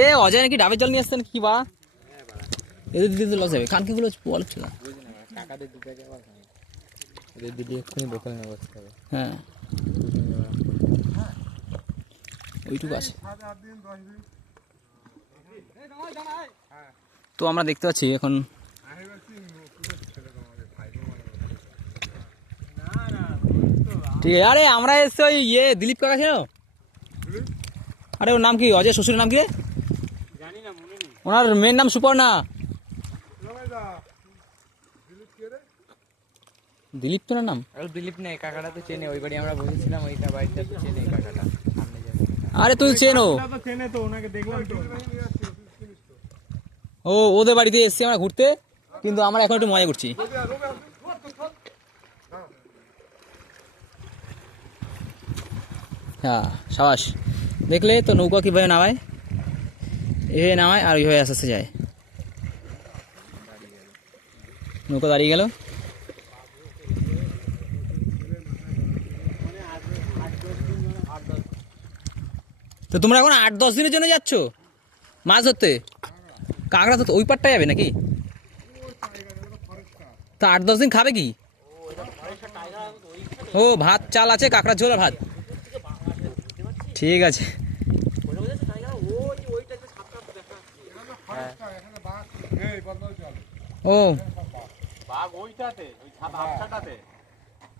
এ অজয় নাকি ডাবের জল নিয়ে আসতেন কি বা এদের দিতে লস যাবে কানকি গুলো বলছে না টাকাতে দিতে যাওয়া এদের দিদি এক্ষুনি বোতল নিয়ে বসতে হবে। হ্যাঁ ওইটুকু আছে। তো আমরা দেখতে পাচ্ছি এখন ঠিক আছে। আরে আমরা এসছি ওই দিলীপ কাকা ছিল। আরে ওর নাম কি অজয় শ্বশুরের নাম কি রে? ওনার মেয়ের নাম সুপর্ণা। দিলীপ তোর নাম? দিলীপ নেই, কাকাটা তো চেনে, ওই বাড়ি আমরা বসেছিলাম, ওইটা বাড়িটা তো চেনে কাকাটা। আরে তুই চেনো? ও ওদের বাড়িতে এসছি আমরা ঘুরতে, কিন্তু আমরা এখন একটু মজা করছি। হ্যাঁ সাবাস, দেখলে তো নৌকা কীভাবে নামায়, এভাবে নামায় আর ওইভাবে আস্তে আস্তে যায়। নৌকা দাঁড়িয়ে গেল। তো তোমরা এখন 8-10 দিনের জন্য যাচ্ছ মাছ ধরতে? কাঁকড়া তো ওই পারটা যাবে নাকি? তা 8-10 দিন খাবে কি? ও ভাত চাল আছে, কাঁকড়া ঝোল আর ভাত, ঠিক আছে। ও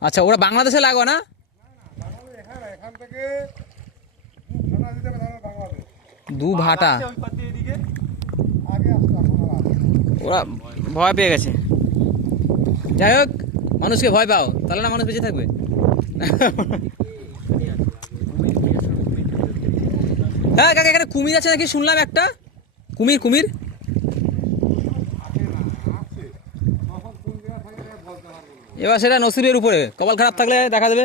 আচ্ছা, ওরা বাংলাদেশে লাগো না? দু ভাটা, ওরা ভয় পেয়ে গেছে। যাই হোক, মানুষকে ভয় পাও তাহলে না মানুষ বেঁচে থাকবে। হ্যাঁ কাকা, এখানে কুমির আছে নাকি শুনলাম একটা? কুমির কুমির এবার সেটা নসিবের উপরে, কপাল খারাপ থাকলে দেখা দেবে।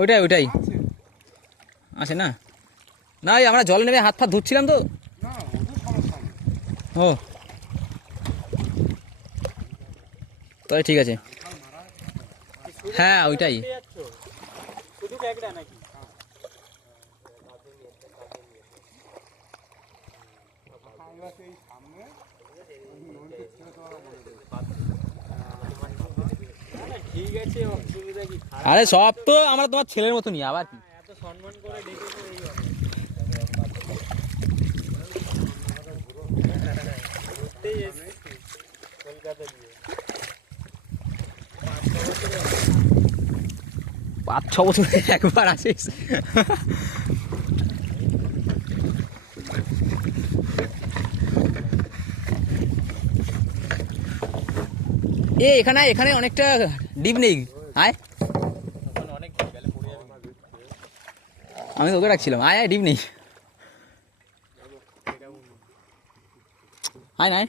ওইটাই ওইটাই আছে না? না আমরা জল নেমে হাত ফাত ধুচ্ছিলাম তো। ও তাহলে ঠিক আছে। হ্যাঁ ওইটাই। আরে সব তো আমরা তোমার ছেলের মতনই, আবার কি সম্মান করে ডেকেছে। 5-6 বছরে একবার আসিস। এখানে এখানে অনেকটা ডিপ নেই, আয় আমি তো ওকে রাখছিলাম, আয় আয় ডিপ নেই, আয় নাই।